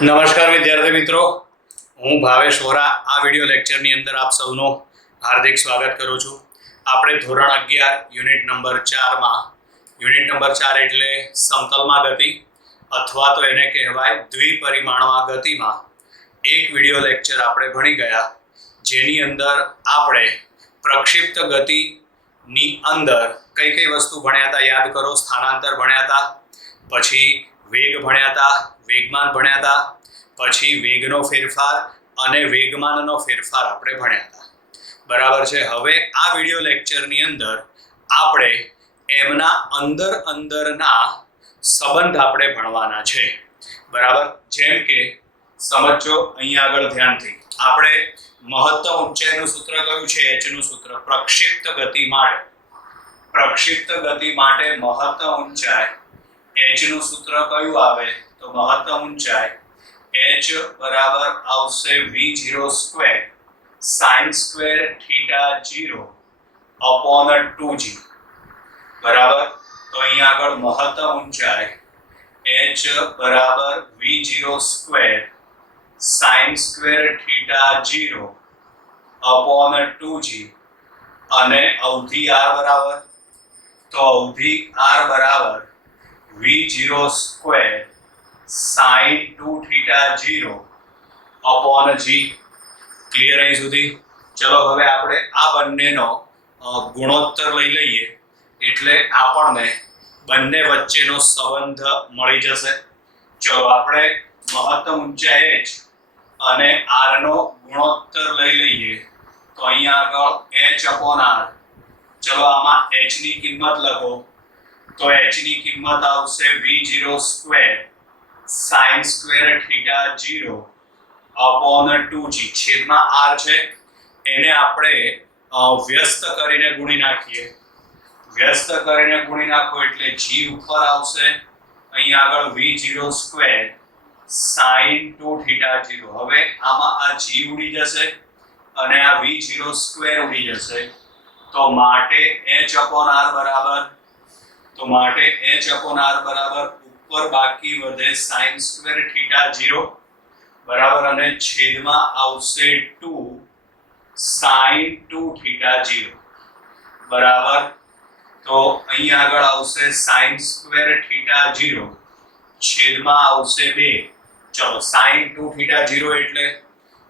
નમસ્કાર વિદ્યાર્થી મિત્રો, હું ભાવેશ વોરા આ વિડિયો લેક્ચરની અંદર આપ સૌનું હાર્દિક સ્વાગત કરું છું. આપણે ધોરણ 11 યુનિટ નંબર 4 માં યુનિટ નંબર 4 એટલે સમતલમાં ગતિ અથવા તો એને કહેવાય દ્વિપરિમાણમાં ગતિમાં એક વિડિયો લેક્ચર આપણે ભણી ગયા, જેની અંદર આપણે પ્રક્ષિપ્ત ગતિની અંદર કઈ કઈ વસ્તુ ભણ્યા હતા યાદ કરો. સ્થાનાંતર ભણ્યા હતા, પછી વેગ ભણ્યા હતા, વેગમાન ભણ્યા હતા, પછી વેગનો ફેરફાર અને વેગમાનનો ફેરફાર આપણે ભણ્યા હતા. બરાબર છે. હવે આ વિડિયો લેક્ચરની અંદર આપણે એમના અંદરના સંબંધ આપણે ભણવાના છે. બરાબર. જેમ કે સમજો અહીંયા આગળ ધ્યાનથી, આપણે મહત્તમ ઊંચાઈનું સૂત્ર કયું છે? h નું સૂત્ર. પ્રક્ષિપ્ત ગતિ માટે મહત્તમ ઊંચાઈ h નું સૂત્ર કયું આવે? તો મહત્તમ ઊંચાઈ h બરાબર આવશે v0 square sin square theta 0 upon 2g. બરાબર. તો અહીંયા આગળ મહત્તમ ઊંચાઈ h બરાબર v0 square sin square theta 0 upon 2g અને અવધિ r બરાબર, તો અવધિ r બરાબર v0 square sin 2 theta 0 upon g. Clear અહીં સુધી? ચલો હવે આપણે આ બંનેનો ગુણોત્તર લઈ લઈએ એટલે આપણને બંને વચ્ચેનો સંબંધ મળી જશે. ચલો આપણે મહત્તમ ઊંચાઈ h અને r નો ગુણોત્તર લઈ લઈએ તો અહીંયા આગળ h upon r. ચલો આમાં h ની કિંમત લખો તો h ની કિંમત આવશે v0 square sin square theta 0 upon 2g. છેદમાં r છે એને આપણે વ્યસ્ત કરીને ગુણી નાખીએ. વ્યસ્ત કરીને ગુણી નાખો એટલે g ઉપર આવશે અહીંયા આગળ v0 સ્ક્વેર sin 2 થીટા 0. હવે આમાં આ g ઉડી જશે અને આ v0 સ્ક્વેર ઉડી જશે, તો માટે h upon r બરાબર ઉપર બાકી વધે sin સ્ક્વેર થીટા 0 બરાબર અને છેદમાં આવશે 2 sin 2 થીટા 0 બરાબર. તો અહીંયા આગળ આવશે sin સ્ક્વેર થીટા 0 છેદમાં આવશે 2. ચલો sin 2 થીટા 0 એટલે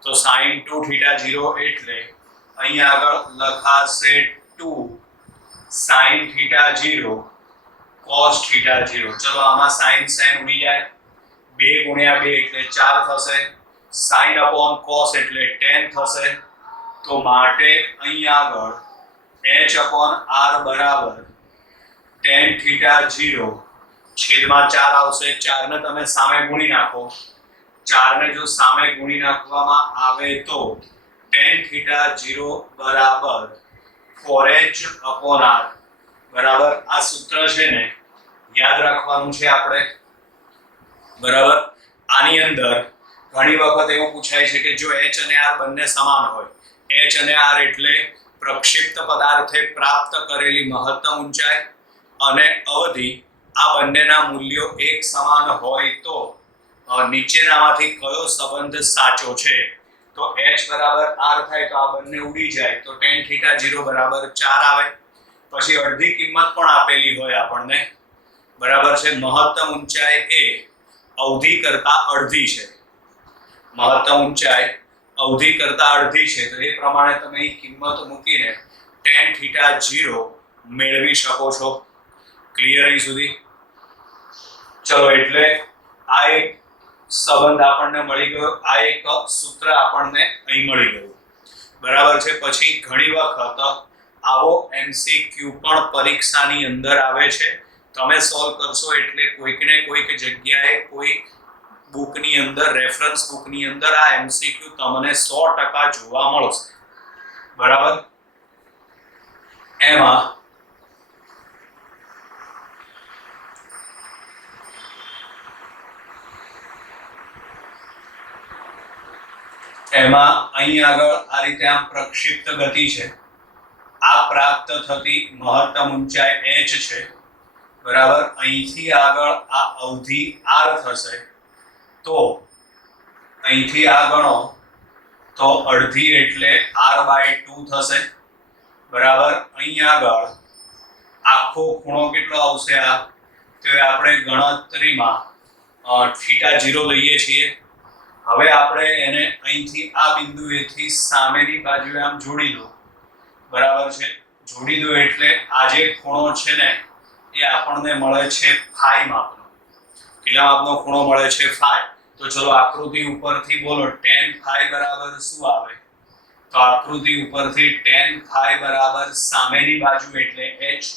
તો sin 2 થીટા 0 એટલે અહીંયા આગળ લખાશે 2 sin થીટા 0 cos થીટા 0. ચલો આમાં sin ઉડી જાય, 2 ગુણ્યા 2 એટલે 4 થશે, sin upon cos એટલે tan થશે. તો માટે અહીંયા આગળ h upon r બરાબર tan થીટા 0 છેદમાં 4 આવશે. 4 ને તમે સામે ગુણી નાખો, 4 ને જો સામે ગુણી નાખવામાં આવે તો tan થીટા 0 બરાબર 4h upon r બરાબર. આ સૂત્ર છે ને યાદ રાખવાનું છે આપણે. બરાબર. આની અંદર ઘણી વખત એવું પૂછાય છે કે જો h અને r બંને સમાન હોય, h અને r એટલે પ્રક્ષિપ્ત પદાર્થે પ્રાપ્ત કરેલી મહત્તમ ઊંચાઈ અને અવધિ, આ બંનેના મૂલ્યો એક સમાન હોય તો નીચેનામાંથી કયો સંબંધ સાચો છે? તો h બરાબર r થાય તો આ બંને ઉડી જાય તો tan થીટા 0 બરાબર 4 આવે. પછી અડધી કિંમત પણ આપેલી હોય આપણને. બરાબર છે. મહત્તમ ઊંચાઈ એ અવધિ કરતા અડધી છે. મહત્તમ ઊંચાઈ અવધિ કરતા અડધી છે, તો એ પ્રમાણે તમે અહીં કિંમત મૂકીને tan થીટા 0 મેળવી શકો છો. ક્લિયર અહીં સુધી? ચલો એટલે આ એક સંબંધ આપણને મળી ગયો, આ એક સૂત્ર આપણને અહીં મળી ગયું. બરાબર છે. પછી ઘણી વખત આવો MCQ પણ પરીક્ષાની અંદર આવે છે. તમે સોલ્વ કરશો એટલે કોઈક ને કોઈક જગ્યાએ કોઈ બુકની અંદર, રેફરન્સ બુકની અંદર આ MCQ તમને 100% જોવા મળશે. બરાબર. એમાં અહીં આગળ આ રીતે આમ પ્રક્ષિપ્ત ગતિ છે, આ પ્રાપ્ત થતી મહત્તમ ઊંચાઈ h છે. બરાબર. અહીંથી આગળ આ અવધિ r થશે. તો અહીંથી આ ગણો તો અડધી એટલે r/2 થશે બરાબર. અહીં આગળ આખો ખૂણો કેટલો આવશે આ તો આપણે ગણતરીમાં θ0 લઈએ છીએ. હવે આપણે એને અહીંથી આ બિંદુએથી સામેની બાજુએ આમ જોડી દો બરાબર છે. જોડી દો એટલે આ જે ખૂણો છે ને એ આપણને મળે છે ફાઈ માપનો. કેટલા માપનો ખૂણો મળે છે? ફાઈ. તો ચલો આકૃતિ ઉપરથી બોલો tan phi બરાબર શું આવે? તો આકૃતિ ઉપરથી tan phi બરાબર સામેની બાજુ એટલે h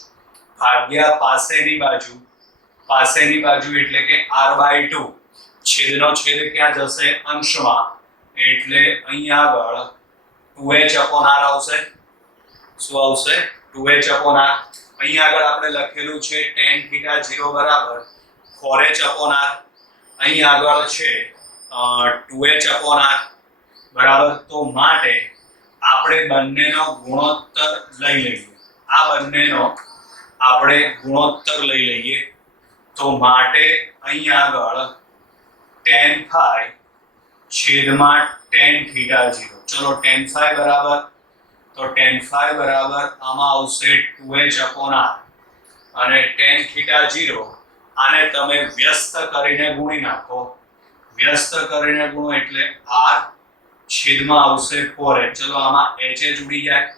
ભાગ્યા પાસેની બાજુ એટલે કે r/2. છેદનો છેદ ક્યાં જશે? અંશમાં. એટલે અહીં આગળ 2h/r આવશે. શું આવશે? 2h/r. અહીં આગળ આપણે લખેલું છે tan θ0 બરાબર 4h/r. અહીં આગળ છે 2h/r બરાબર. તો માટે આપણે બંનેનો ગુણોત્તર લઈ લઈએ. આ બંનેનો આપણે ગુણોત્તર લઈ લઈએ. તો માટે અહીં આગળ tan phi છેદમાં tan θ0. ચલો tan phi બરાબર આમાં આવશે 2h/r અને tan θ0 આને તમે વ્યસ્ત કરીને ગુણી નાખો. વ્યસ્ત કરીને ગુણો એટલે r છેદમાં આવશે 4h. ચલો આમાં h ઉડી જાય,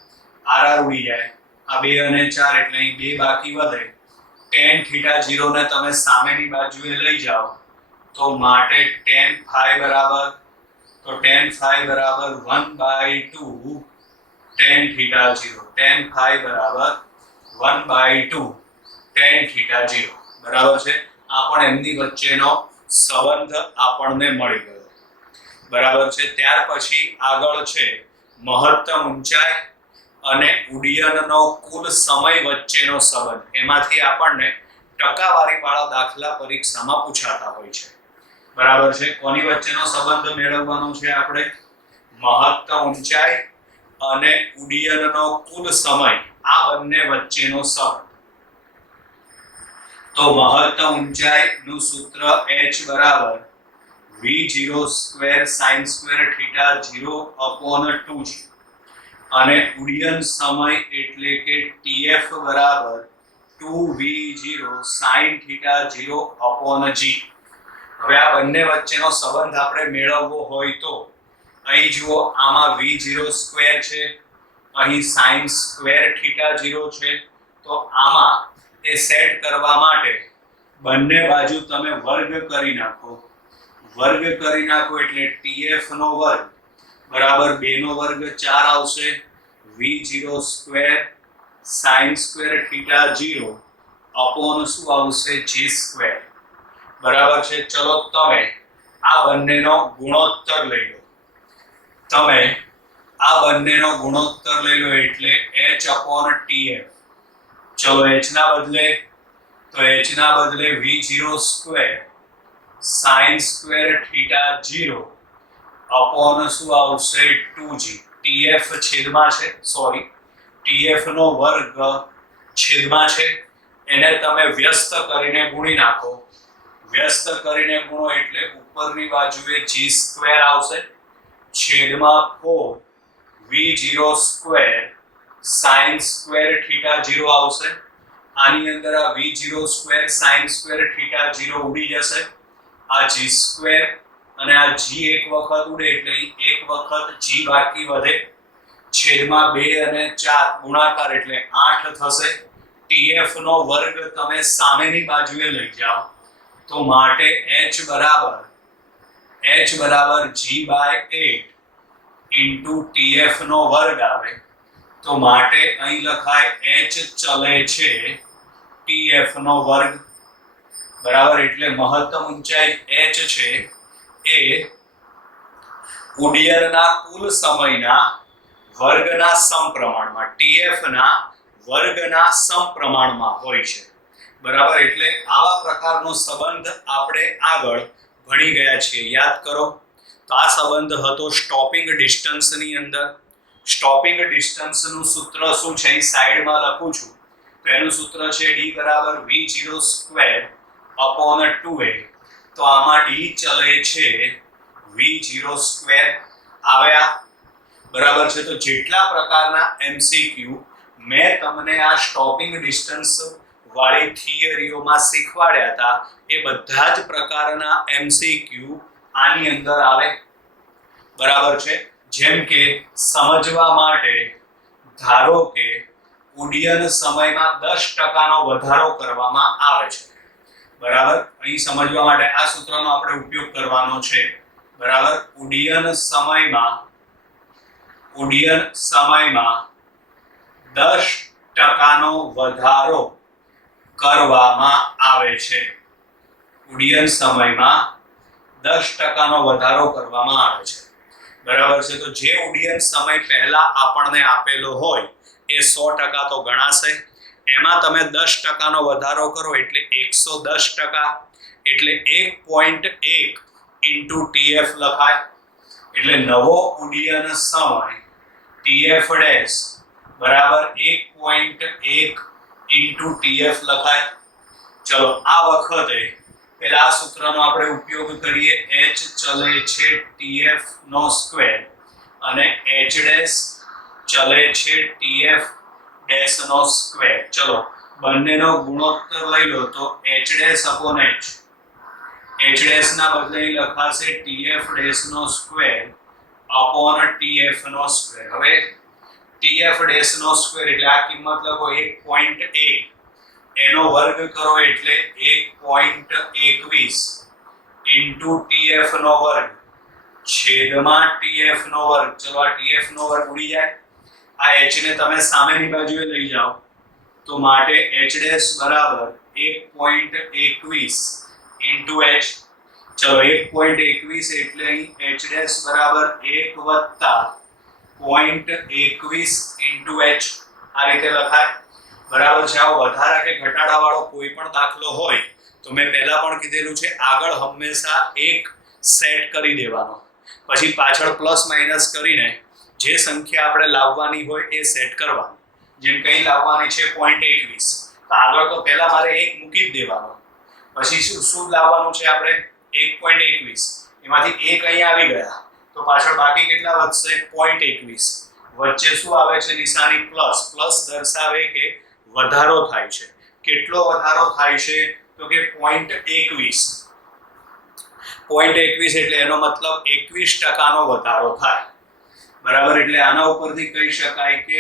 r ઉડી જાય. આ 2 અને 4 એટલે અહીં 2 બાકી વધે. tan θ0 ને તમે સામેની બાજુએ લઈ જાઓ તો માટે tan phi બરાબર 1/2 tan θ0. tan phi બરાબર 1/2 tan θ0 બરાબર છે. આ પણ એમની વચ્ચેનો સંબંધ આપણને મળી ગયો બરાબર છે. ત્યાર પછી આગળ છે મહત્તમ ઊંચાઈ અને ઉડ્ડયનનો કુલ સમય વચ્ચેનો સંબંધ. એમાંથી આપણને ટકાવારી વાળા દાખલા પરીક્ષામાં પૂછાતા હોય છે બરાબર છે. કોની વચ્ચેનો સંબંધ મેળવવાનો છે આપણે? મહત્તમ ઊંચાઈ અને ઉડ્ડયનનો કુલ સમય, આ બંને વચ્ચેનો સંબંધ. તો મહત્તમ ઊંચાઈનું સૂત્ર h બરાબર v0² sin² θ0/2g અને ઉડ્ડયન સમય એટલે કે tf બરાબર 2v0 sin θ0/g. હવે આ બંને વચ્ચેનો સંબંધ આપણે મેળવવો હોય તો અહીં જુઓ, આમાં v0² છે, અહીં sin² θ0 છે. તો આમાં એ સેટ કરવા માટે બંને બાજુ તમે વર્ગ કરી નાખો. વર્ગ કરી નાખો એટલે tf નો વર્ગ બરાબર 2 નો વર્ગ 4 આવશે. v0² sin² θ0 અપોન શું આવશે? g² બરાબર છે. ચલો તમે આ બંનેનો ગુણોત્તર લઈ લો. એટલે h/tf. ચલો h ના બદલે v0² sin² θ0 અપોન શું આવશે? 2g. tf છેદમાં છે, tf નો વર્ગ છેદમાં છે, એને તમે વ્યસ્ત કરીને ગુણી નાખો. વ્યસ્ત કરીને ગુણો એટલે ઉપરની બાજુએ g² આવશે છેદમાં 4 v0² sin² θ0 આવશે. આની અંદર આ v0² sin² θ0 ઉડી જશે. આ g² અને આ g એક વખત ઉડે એટલે એક વખત g બાકી વધે. છેદમાં 2 અને 4 ગુણાકાર એટલે 8 થશે. tf નો વર્ગ તમે સામેની બાજુએ લઈ જાઓ તો માટે h બરાબર g/8 ઇન્ટુ tf નો વર્ગ આવે. તો માટે અહીં લખાય h ચલે છે tf નો વર્ગ બરાબર. એટલે મહત્તમ ઊંચાઈ h છે એ ઉડ્ડયનના કુલ સમયના વર્ગના સમપ્રમાણમાં, tf ના વર્ગના સમપ્રમાણમાં હોય છે બરાબર. એટલે આવા પ્રકારનો સંબંધ આપણે આગળ ભણી ગયા છીએ. યાદ કરો તો આ સંબંધ હતો સ્ટોપિંગ ડિસ્ટન્સની અંદર. સ્ટોપિંગ ડિસ્ટન્સનું સૂત્ર શું છે? અહીં સાઈડમાં લખું છું. તો એનું સૂત્ર છે d બરાબર v0² અપોન 2a. તો આમાં d ચલે છે v0 સ્ક્વેર આવ્યા, બરાબર છે. તો જેટલા પ્રકારના એમસીક્યુ મેં તમને આ સ્ટોપિંગ ડિસ્ટન્સ વાળી થિયરીઓમાં શીખવાડ્યા હતા એ બધા જ પ્રકારના એમસીક્યુ આની અંદર આવે, બરાબર છે. જેમ કે સમજવા માટે ધારો કે ઉડ્ડયન સમયમાં 10% વધારો કરવામાં આવે છે, બરાબર. અહીં સમજવા માટે આ સૂત્રનો આપણે ઉપયોગ કરવાનો છે, બરાબર. ઉડ્ડયન સમયમાં 10% વધારો કરવામાં આવે છે. ઉડ્ડયન સમયમાં 10% વધારો કરવામાં આવે છે, બરાબર છે. તો જે ઉડ્ડયન સમય પહેલા આપણને આપેલો હોય એ 100% તો ગણાશે. એમાં તમે 10% વધારો કરો એટલે 110%, એટલે 1.1 ઇન્ટુ TF લખાય. એટલે નવો ઉડ્ડયન સમય TF ડેશ બરાબર 1.1 ઇન્ટુ TF લખાય. ચલો આ વખતે પેલા આ સૂત્રનો આપણે ઉપયોગ કરીએ. h ચલે છે TF નો સ્ક્વેર અને h ડેશ ચલે છે TF ડેશ નો સ્ક્વેર. ચલો બંનેનો ગુણોત્તર લઈ લો તો h dash upon h. h dash ના બદલે લખાશે TF ડેશ નો સ્ક્વેર અપોન TF નો સ્ક્વેર. હવે TF ડેશ નો સ્ક્વેર એટલે આ કિંમત લખો 1.1, એનો વર્ગ કરો એટલે 1.21 ઇન્ટુ TF નો વર્ગ છેદમાં TF નો વર્ગ. ચલો આ TF નો વર્ગ ઉડી જાય. આ h ને તમે સામેની બાજુએ લઈ જાઓ તો માટે h ડેશ બરાબર 1.21 ઇન્ટુ h. ચલો 1.21 એટલે અહીં h ડેશ બરાબર 1 વત્તા 0.21 ઇન્ટુ h આ રીતે લખાય, બરાબર છે. આવો વધારા કે ઘટાડા વાળો કોઈ પણ દાખલો હોય તો મેં પહેલા પણ કીધેલું છે આગળ હંમેશા એક સેટ કરી દેવાનો, પછી પાછળ પ્લસ માઇનસ કરીને જે સંખ્યા આપણે લાવવાની હોય એ સેટ કરવાની. જેમ કઈ લાવવાની છે 0.21 તો આગળ તો પહેલા મારે 1 મૂકી જ દેવાનો, પછી શું લાવવાનું છે આપણે 1.21, એમાંથી 1 અહીં આવી ગયા તો પાછળ બાકી કેટલા વધશે 0.21. વચ્ચે શું આવે છે નિશાની પ્લસ. પ્લસ દર્શાવે કે વધારો થાય છે. કેટલો વધારો થાય છે તો કે 0.21. 0.21 એટલે એનો મતલબ 21% નો વધારો થાય, બરાબર. એટલે આના ઉપરથી કહી શકાય કે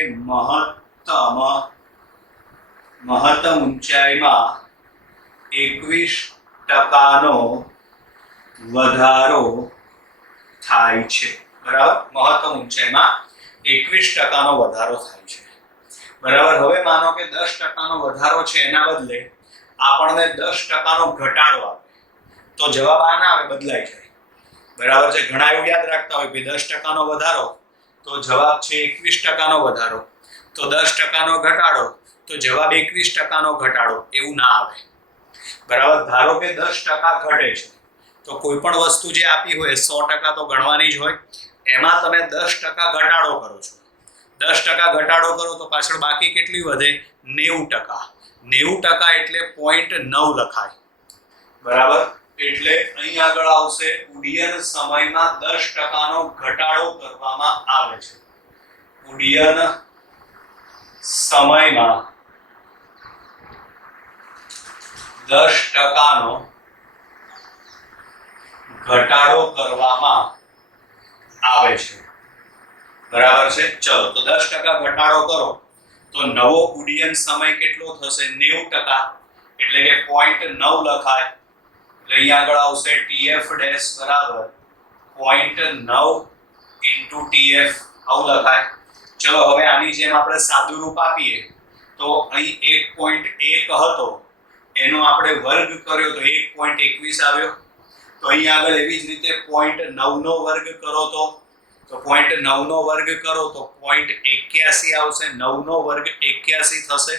મહત્તમ ઊંચાઈમાં 21% નો વધારો થાય છે, બરાબર. મહત્તમ ઊંચાઈમાં 21% નો વધારો થાય છે, બરાબર. હવે માનો કે 10% નો વધારો છે એના બદલે આપણને 10% નો ઘટાડો આપે તો જવાબ આ ના આવે, બદલાઈ જાય, બરાબર છે. ઘણા એવું યાદ રાખતા હોય કે 10% નો વધારો તો જવાબ છે 21% નો વધારો, તો 10% નો ઘટાડો તો જવાબ 21% નો ઘટાડો, એવું ના આવે, બરાબર. ધારો કે 10% ઘટે છે તો કોઈ પણ વસ્તુ જે આપી હોય 100% તો ગણવાની જ હોય. એમાં તમે 10% ઘટાડો કરો છો, 10% ઘટાડો કરો તો પાછળ બાકી કેટલી વધે 90%. 90% એટલે 0.9 લખાય, બરાબર. એટલે અહીં આગળ આવશે ઉડ્ડયન સમયમાં 10% નો ઘટાડો કરવામાં આવે છે. ઉડ્ડયન સમયમાં 10% નો ઘટાડો કરવામાં આવે છે, બરાબર છે. ચલો તો 10% ઘટાડો કરો તો નવો ઉડ્ડયન સમય કેટલો થશે 90%, એટલે કે 0.9 લખાય. એટલે અહીંયા આગળ આવશે TF ડેશ બરાબર 0.9 ઇન્ટુ TF આવું લખાય. ચલો હવે આની જેમ આપણે સાદું રૂપ આપીએ તો અહીં 1.1 હતો એનો આપણે વર્ગ કર્યો તો 1.21 આવ્યો. તો અહીં આગળ એવી જ રીતે 0.9 નો વર્ગ કરો તો 0.9 નો વર્ગ કરો તો 0.81 આવશે. 9 નો વર્ગ 81 થશે.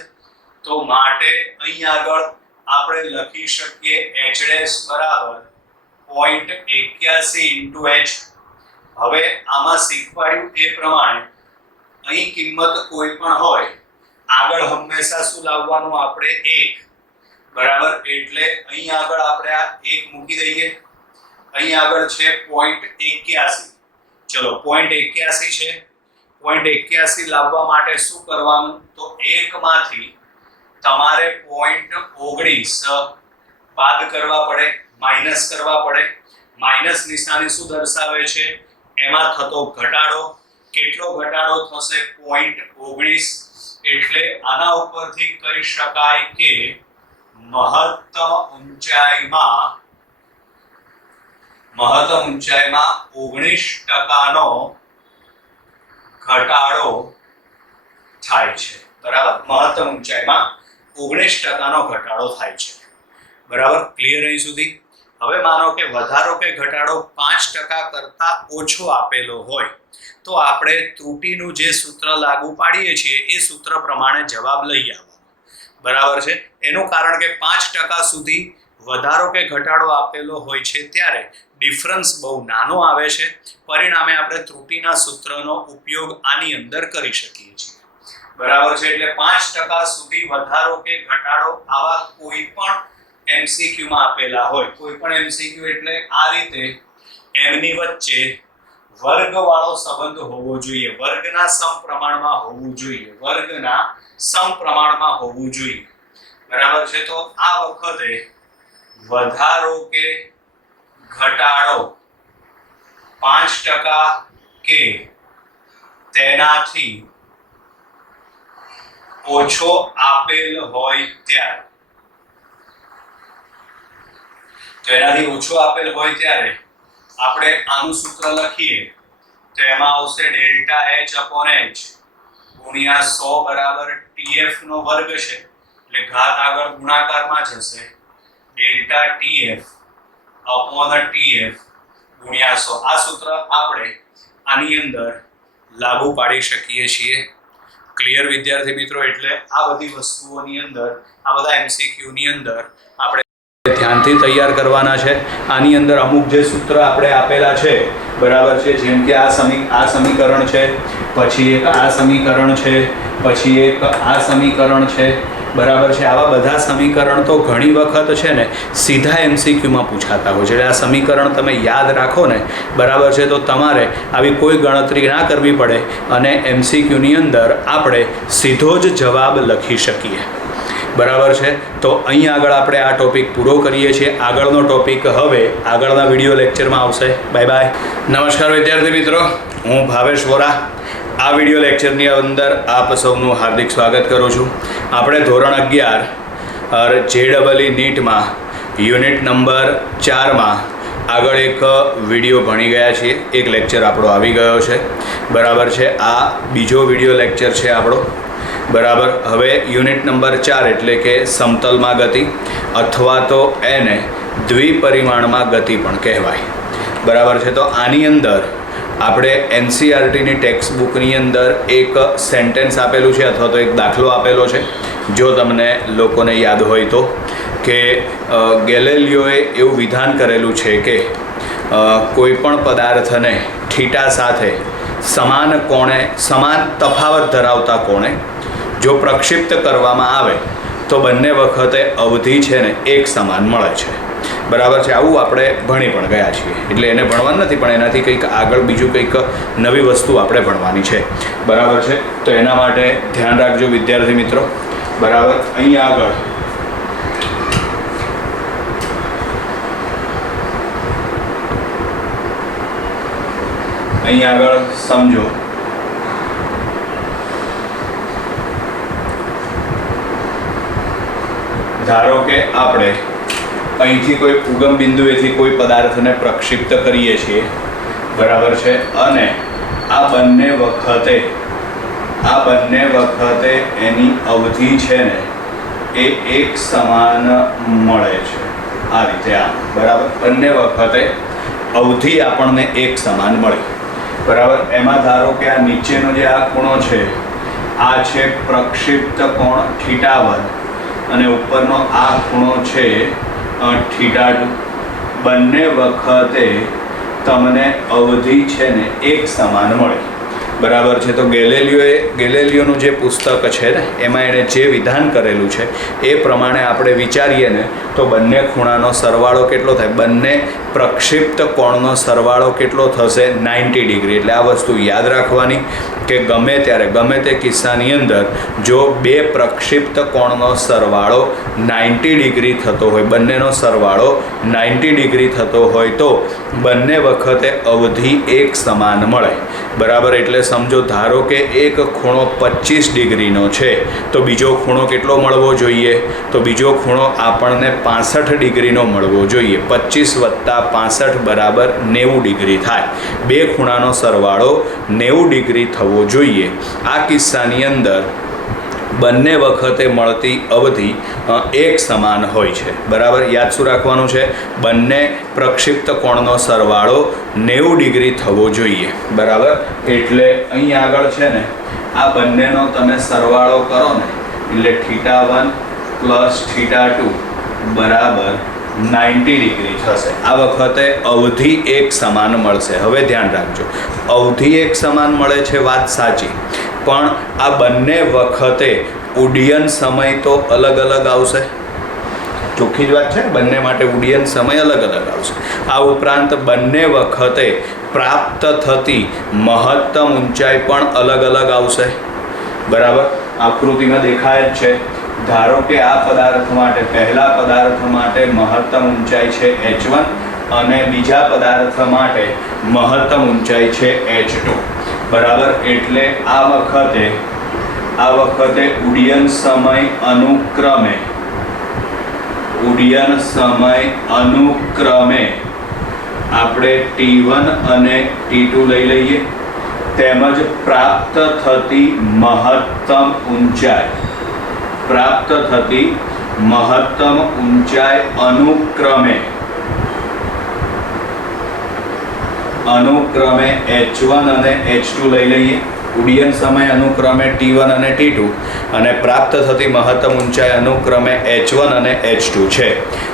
તો માટે અહીં આગળ આપણે લખી શકીએ h ડેશ બરાબર 0.81 ઇન્ટુ h. હવે આમાં શીખવાડ્યું એ પ્રમાણે અહીં કિંમત કોઈ પણ હોય આગળ હંમેશા શું લાવવાનું આપણે 1, બરાબર. એટલે અહીં આગળ આપણે આ 1 મૂકી દઈએ. અહીં આગળ છે 0.81. ચલો 0.81 છે. 0.81 લાવવા માટે શું કરવાનું? તો 1 માંથી તમારે 0.19 બાદ કરવા પડે, માઈનસ કરવા પડે. માઈનસ નિશાની શું દર્શાવે છે? એમાં થતો ઘટાડો. કેટલો ઘટાડો થશે? 0.19. એટલે આના ઉપરથી કહી શકાય કે મહત્તમ ઊંચાઈમાં 19% નો ઘટાડો થાય છે. બરાબર, મહત્તમ ઊંચાઈમાં 19% નો ઘટાડો થાય છે. બરાબર, ક્લિયર અહીં સુધી? હવે માનો કે વધારો કે ઘટાડો 5% કરતા ઓછો આપેલો હોય તો આપણે ત્રુટિનું જે સૂત્ર લાગુ પાડીએ છીએ એ સૂત્ર પ્રમાણે જવાબ લઈ આવવાનો. બરાબર છે? એનું કારણ કે 5% સુધી વધારો કે ઘટાડો આપેલો હોય છે ત્યારે ડિફરન્સ બહુ નાનો આવે છે. પરિણામે આપણે ત્રુટિના સૂત્રનો ઉપયોગ આની અંદર કરી શકીએ છીએ. બરાબર છે? એટલે 5% સુધી વધારો કે ઘટાડો આવા કોઈ પણ MCQ માં આપેલા હોય, કોઈ પણ MCQ એટલે આ રીતે m ની વચ્ચે વર્ગવાળો સંબંધ હોવો જોઈએ, વર્ગના સમપ્રમાણમાં હોવું જોઈએ, વર્ગના સમપ્રમાણમાં હોવું જોઈએ. બરાબર છે? તો આ વખતે વધારો કે ઘટાડો 5% કે તેનાથી ઓછો આપેલ હોય ત્યારે, તો એનાથી ઓછો આપેલ હોય ત્યારે આપણે આનું સૂત્ર લખીએ તો એમાં આવશે ડેલ્ટા H અપોન H ગુણ્યા 100 બરાબર TF નો વર્ગ છે એટલે ઘાત આગળ ગુણાકારમાં જશે. ડેલ્ટા TF અપોન TF ગુણ્યા 100. આ સૂત્ર આપણે આની અંદર લાગુ પાડી શકીએ છીએ. ક્લિયર વિદ્યાર્થી મિત્રો? એટલે આ બધી વસ્તુઓની અંદર, આ બધા MCQ ની અંદર આપણે ધ્યાનથી તૈયાર કરવાના છે. આની અંદર અમુક જે સૂત્ર આપણે આપેલા છે, બરાબર છે, જેમ કે આ સમીકરણ છે, પછી એક આ સમીકરણ છે, પછી એક આ સમીકરણ છે. બરાબર છે? આવા બધા સમીકરણ તો ઘણી વખત છે ને સીધા MCQ માં પૂછાતા હોય છે. એટલે આ સમીકરણ તમે યાદ રાખો ને, બરાબર છે, તો તમારે આવી કોઈ ગણતરી ના કરવી પડે અને MCQ ની અંદર આપણે સીધો જ જવાબ લખી શકીએ. બરાબર છે? તો અહીં આગળ આપણે આ ટોપિક પૂરો કરીએ છીએ. આગળનો ટોપિક હવે આગળના વિડીયો લેક્ચરમાં આવશે. Bye bye. નમસ્કાર વિદ્યાર્થી મિત્રો, હું ભાવેશ વોરા. આ વિડીયો લેક્ચરની અંદર આપ સૌનું હાર્દિક સ્વાગત કરું છું. આપણે ધોરણ 11 JEE નીટમાં યુનિટ નંબર 4માં આગળ એક વિડીયો ભણી ગયા છીએ. એક લેક્ચર આપણો આવી ગયો છે. બરાબર છે? આ બીજો વિડીયો લેક્ચર છે આપણો. બરાબર, હવે યુનિટ નંબર 4 એટલે કે સમતલમાં ગતિ અથવા તો એને દ્વિપરિમાણમાં ગતિ પણ કહેવાય. બરાબર છે? તો આની અંદર આપણે NCERTની ટેક્સ્ટ બુકની અંદર એક સેન્ટેન્સ આપેલું છે અથવા તો એક દાખલો આપેલો છે. જો તમને લોકોને યાદ હોય તો, કે ગેલેલિયોએ એવું વિધાન કરેલું છે કે કોઈ પણ પદાર્થને થીટા સાથે સમાન કોણે, સમાન તફાવત ધરાવતા કોણે જો પ્રક્ષિપ્ત કરવામાં આવે તો બંને વખતે અવધિ છે ને એક સમાન મળે છે. બરાબર છે? આવું આપણે ભણી પણ ગયા છીએ. એટલે એને ભણવાનું નથી, પણ એનાથી કંઈક આગળ બીજું કંઈક નવી વસ્તુ આપણે ભણવાની છે. બરાબર છે? તો એના માટે ધ્યાન રાખજો વિદ્યાર્થી મિત્રો. બરાબર, અહીં આગળ સમજો. ધારો કે આપણે અહીંથી કોઈ ઉગમ બિંદુએથી કોઈ પદાર્થને પ્રક્ષિપ્ત કરીએ છીએ. બરાબર છે? અને આ બંને વખતે એની અવધિ છે ને એ એક સમાન મળે છે. આ રીતે આ બરાબર, બંને વખતે અવધિ આપણને એક સમાન મળી. બરાબર, એમાં ધારો કે આ નીચેનો જે આ ખૂણો છે આ છે પ્રક્ષિપ્ત કોણ θ1 અને ઉપરનો આ ખૂણો છે θ2. બંને વખતે તમને અવધિ છે ને એક સમાન મળે. બરાબર છે. તો ગેલેલિયોનું જે પુસ્તક છે ને એમાં એણે જે વિધાન કરેલું છે એ પ્રમાણે આપણે વિચારીએ ને તો બંને ખૂણાનો સરવાળો કેટલો થાય, બંને પ્રક્ષિપ્ત કોણનો સરવાળો કેટલો થશે, 90 ડિગ્રી. એટલે આ વસ્તુ યાદ રાખવાની કે ગમે ત્યારે ગમે તે કિસ્સાની અંદર જો બે પ્રક્ષિપ્ત કોણનો સરવાળો 90 ડિગ્રી થતો હોય, બંનેનો સરવાળો 90 ડિગ્રી થતો હોય તો બંને વખતે અવધિ એક સમાન મળે. બરાબર. એટલે સમજો ધારો કે એક ખૂણો 25 ડિગ્રીનો છે તો બીજો ખૂણો કેટલો મળવો જોઈએ, તો બીજો ખૂણો આપણને 65 ડિગ્રીનો મળવો જોઈએ. 25 + 65 બરાબર 90 ડિગ્રી થાય. બે ખૂણાનો સરવાળો 90 ડિગ્રી થવો જોઈએ. આ કિસ્સાની અંદર બંને વખતે મળતી અવધિ એક સમાન હોય છે. બરાબર. યાદ શું રાખવાનું છે, બંને પ્રક્ષિપ્ત કોણનો સરવાળો 90 ડિગ્રી થવો જોઈએ. બરાબર. એટલે અહીં આગળ છે ને આ બંનેનો તમે સરવાળો કરો ને એટલે θ1 + θ2 બરાબર 90 ડિગ્રી થશે. આ વખતે અવધિ એક સમાન મળશે. હવે ધ્યાન રાખજો, અવધિ એક સમાન મળે છે વાત સાચી, પણ આ બંને વખતે ઉડ્ડયન સમય તો અલગ અલગ આવશે. ચોખ્ખી જ વાત છે, બંને માટે ઉડ્ડયન સમય અલગ અલગ આવશે. આ ઉપરાંત બંને વખતે પ્રાપ્ત થતી મહત્તમ ઊંચાઈ પણ અલગ અલગ આવશે. બરાબર. આકૃતિમાં દેખાય જ છે. ધારો કે આ પદાર્થ માટે, પહેલા પદાર્થ માટે મહત્તમ ઊંચાઈ છે h1 અને બીજા પદાર્થ માટે મહત્તમ ઊંચાઈ છે h2. બરાબર. એટલે આ વખતે ઉડ્ડયન સમય અનુક્રમે આપણે T1 અને T2 લઈ લઈએ, તેમજ પ્રાપ્ત થતી મહત્તમ ઊંચાઈ અનુક્રમે h1 અને h2 લઈ લઈએ. ઉડ્ડયન સમય અનુક્રમે T1 અને T2 અને પ્રાપ્ત થતી મહત્તમ ઊંચાઈ અનુક્રમે h1 અને h2 છે.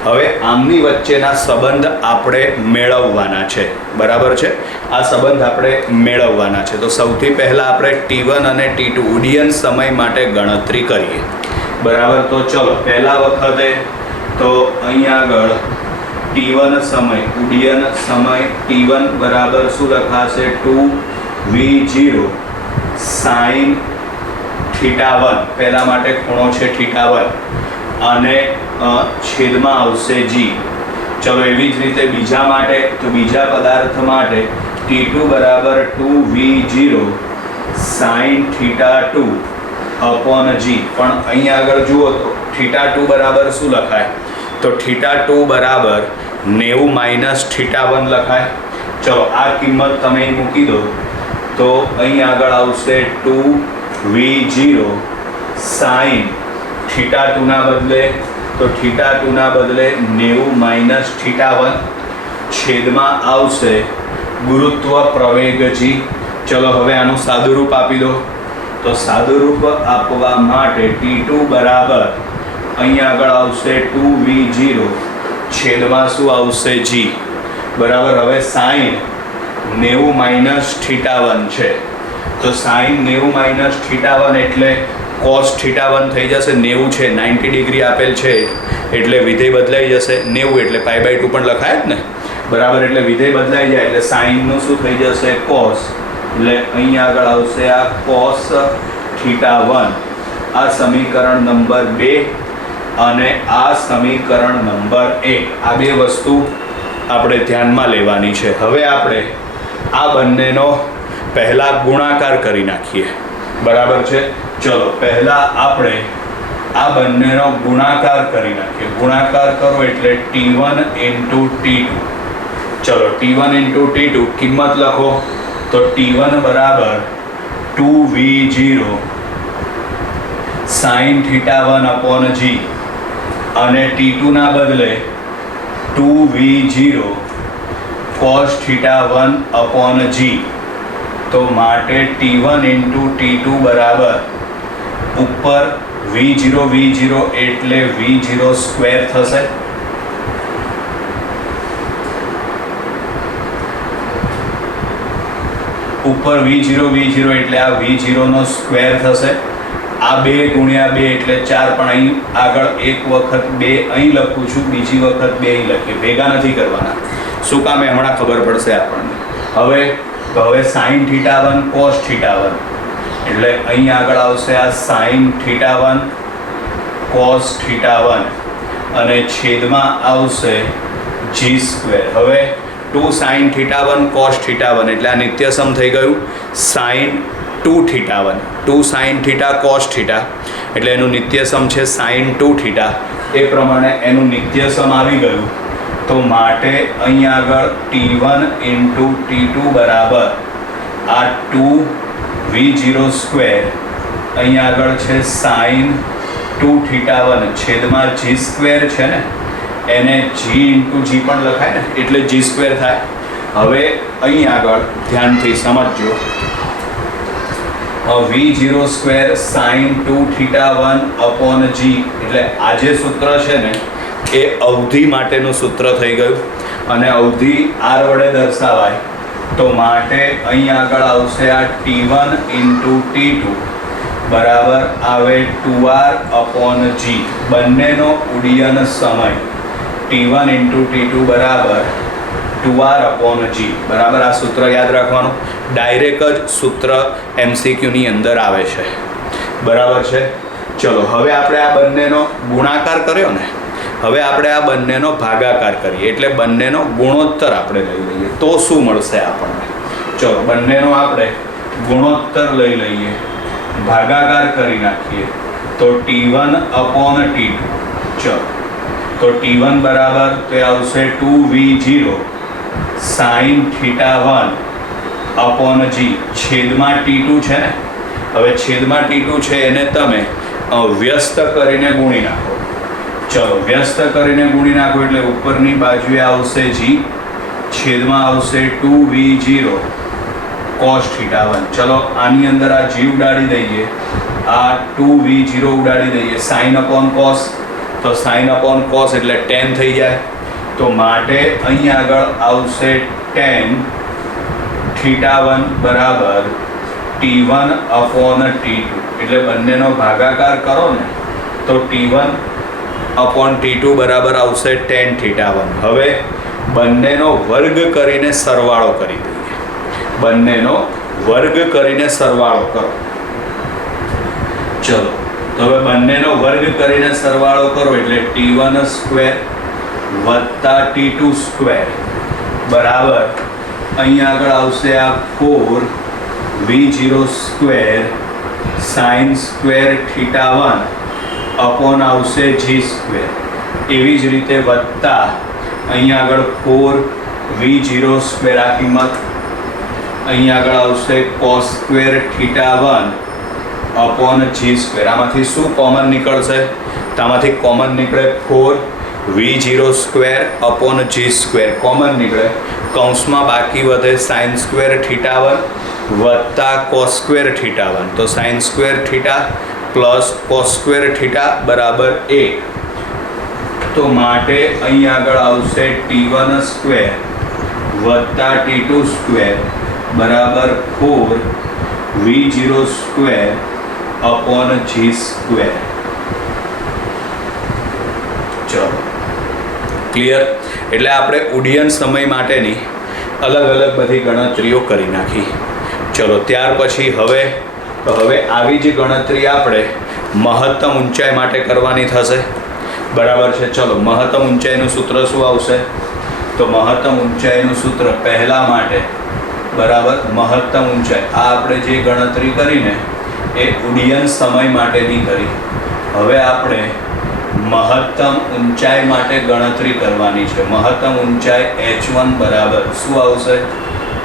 હવે આમની વચ્ચેના સંબંધ આપણે મેળવવાના છે. બરાબર છે. આ સંબંધ આપણે મેળવવાના છે. તો સૌથી પહેલાં આપણે T1 અને T2 ઉડ્ડયન સમય માટે ગણતરી કરીએ. બરાબર. તો ચલો પહેલા વખતે તો અહીં આગળ T1 સમય, ઉડ્ડયન સમય T1 બરાબર શું લખાશે, 2v0 sin θ1. પહેલા માટે ખૂણો છે θ1 અને છેદમાં આવશે g. ચલો એવી જ રીતે બીજા માટે, તો બીજા પદાર્થ માટે T2 બરાબર 2v0 sin θ2 upon g. પણ અહીં આગળ જુઓ તો θ2 બરાબર શું લખાય, તો θ2 બરાબર 90 - θ1 લખાય. ચલો આ કિંમત તમે અહીં મૂકી દો તો અહીં આગળ આવશે 2v0 sin θ2 ના બદલે, તો θ2 ના બદલે 90 - θ1 છેદમાં આવશે ગુરુત્વ પ્રવેગ g. ચલો હવે આનું સાદુરૂપ આપી દો. તો સાદુરૂપ આપવા માટે T2 બરાબર અહીં આગળ આવશે 2v0 છેદમાં શું આવશે g. બરાબર. હવે sin 90 - θ1 છે, તો sin 90 - θ1 એટલે cos θ1 થઈ જશે. 90 છે, 90 ડિગ્રી આપેલ છે એટલે વિધેય બદલાઈ જશે. 90 એટલે π/2 પણ લખાય જ ને. બરાબર. એટલે વિધેય બદલાઈ જાય એટલે sin નું શું થઈ જશે, cos. એટલે અહીં આગળ આવશે આ cos θ1. આ સમીકરણ નંબર 2 અને આ સમીકરણ નંબર 1. આ બે વસ્તુ આપણે ધ્યાનમાં લેવાની છે. હવે આપણે આ બંનેનો પહેલા ગુણાકાર કરી નાખીએ. બરાબર છે. ચલો પહેલા આપણે આ બંનેનો ગુણાકાર કરી નાખીએ. ગુણાકાર કરો એટલે T1 × T2. ચલો T1 × T2 કિંમત લખો તો T1 બરાબર 2v0 sin θ1 upon g અને T2 ના બદલે 2v0 cos θ1 upon g. તો માટે T1 × T2 બરાબર ઉપર v0 એટલે v0² થશે. ઉપર v0 એટલે આ v0 સ્ક્વેર થશે, આ 2 ગુણ્યા 2 એટલે 4, પણ અહીં આગળ એક વખત 2 અહીં લખું છું, બીજી વખત 2 અહીં લખીએ, ભેગા નથી કરવાના. શું કામ એ હમણાં ખબર પડશે આપણને. હવે sin θ1 cos θ1 એટલે અહીં આગળ આવશે આ sin θ1 cos θ1 અને છેદમાં આવશે g². હવે 2 sin θ1 cos θ1 એટલે આ નિત્યસમ થઈ ગયું sin 2θ1, 2 sin θ cos θ એટલે એનું નિત્યસમ છે sin 2θ. એ પ્રમાણે એનું નિત્યસમ આવી ગયું. તો માટે અહીં આગળ t1 × t2 બરાબર આ 2v02 અહીં આગળ છે sin 2θ1 છેદમાં g² છે ને, એને g × g પણ લખાય ને, એટલે g² થાય. હવે અહીં આગળ ધ્યાનથી સમજજો, v02 sin 2θ1 g એટલે આ જે સૂત્ર છે ને એ અવધિ માટેનું સૂત્ર થઈ ગયું, અને અવધિ r વડે દર્શાવાય. તો માટે અહીં આગળ આવશે આ t1 × t2 બરાબર આવે 2r/g. બંનેનો ઉડ્ડયન સમય t1 × t2 બરાબર 2r/g. બરાબર, આ સૂત્ર યાદ રાખવાનું. ડાયરેક્ટ જ સૂત્ર MCQની અંદર આવે છે. બરાબર છે. ચલો હવે આપણે આ બંનેનો ગુણાકાર કર્યો ને, હવે આપણે આ બંનેનો ભાગાકાર કરીએ, એટલે બંનેનો ગુણોત્તર આપણે લઈ લઈએ તો શું મળશે આપણને. ચલો બંનેનો આપણે ગુણોત્તર લઈ લઈએ, ભાગાકાર કરી નાખીએ તો t1/t2. ચલો તો t1 બરાબર તો આવશે 2v0 sin θ1/g છેદમાં t2 છે ને. હવે છેદમાં t2 છે એને તમે વ્યસ્ત કરીને ગુણી નાખો. ચલો વ્યસ્ત કરીને ગુણી નાખો એટલે ઉપરની બાજુએ આવશે g, છેદમાં આવશે 2v0 cos θ1. ચલો આની અંદર આ g ઉડાડી દઈએ, આ 2v0 ઉડાડી દઈએ, sin/cos, તો sin/cos એટલે tan થઈ જાય. તો માટે અહીં આગળ આવશે tan θ1 બરાબર t1/t2 એટલે બંનેનો ભાગાકાર કરો ને તો t1/t2 બરાબર આવશે tan θ1. હવે બંનેનો વર્ગ કરીને સરવાળો કરી દઈએ, બંનેનો વર્ગ કરીને સરવાળો કરો. ચલો તો હવે બંનેનો વર્ગ કરીને સરવાળો કરો એટલે t1² વત્તા t2² બરાબર અહીં આગળ આવશે આ 4v02 sin² θ1 આવશે g². એવી જ રીતે વત્તા અહીં આગળ 4v02 આ કિંમત, અહીં આગળ આવશે cos² θ1 g². આમાંથી શું કોમન નીકળશે? તો આમાંથી કોમન નીકળે 4v02 g² કોમન નીકળે. કૌંસમાં બાકી વધે sin² θ1 વત્તા cos² θ1. તો sin² θ પ્લસ cos² θ બરાબર 1. તો માટે અહીં આગળ આવશે t1² વત્તા t2² બરાબર 4v02 g². ચલો ક્લિયર. એટલે આપણે ઉડ્ડયન સમય માટેની અલગ અલગ બધી ગણતરીઓ કરી નાખી. ચલો ત્યાર પછી હવે આવી જ ગણતરી આપણે મહત્તમ ઊંચાઈ માટે કરવાની થશે. બરાબર છે. ચલો મહત્તમ ઊંચાઈનું સૂત્ર શું આવશે? તો મહત્તમ ઊંચાઈનું સૂત્ર પહેલા માટે બરાબર મહત્તમ ઊંચાઈ, આ આપણે જે ગણતરી કરીને એ ઉડ્ડયન સમય માટેની કરી. હવે આપણે મહત્તમ ઊંચાઈ માટે ગણતરી કરવાની છે. મહત્તમ ઊંચાઈ h1 બરાબર શું આવશે?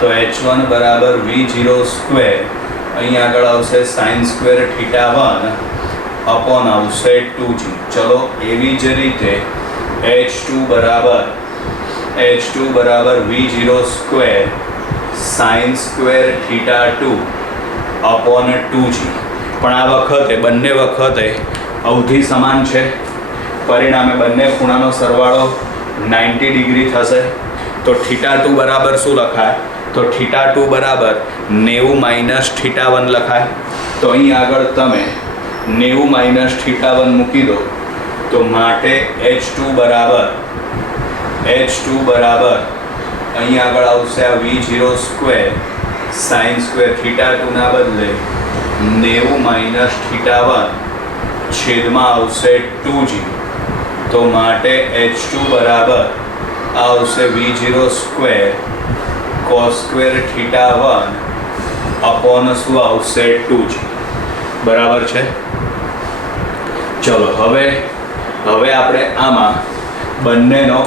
તો h1 બરાબર v02 અહીં આગળ આવશે sin² θ1 આવશે 2g. ચલો એવી જ રીતે h2 બરાબર v02 sin² θ2 2g. પણ આ વખતે બંને વખતે અવધિ સમાન છે, પરિણામે બંને ખૂણાનો સરવાળો 90 ડિગ્રી થશે. તો θ2 બરાબર શું લખાય? તો θ2 બરાબર 90 માઇનસ θ1 લખાય. તો અહીં આગળ તમે 90 માઇનસ θ1 મૂકી દો તો માટે h2 બરાબર અહીં આગળ આવશે આ v0 સ્ક્વેર સાઇન સ્ક્વેર θ2 ના બદલે 90 માઇનસ θ1 છેદમાં આવશે 2g. તો માટે h2 બરાબર આવશે v0 square cos square θ1 upon શું આવશે 2g. બરાબર છે. ચલો હવે આપણે આમાં બંનેનો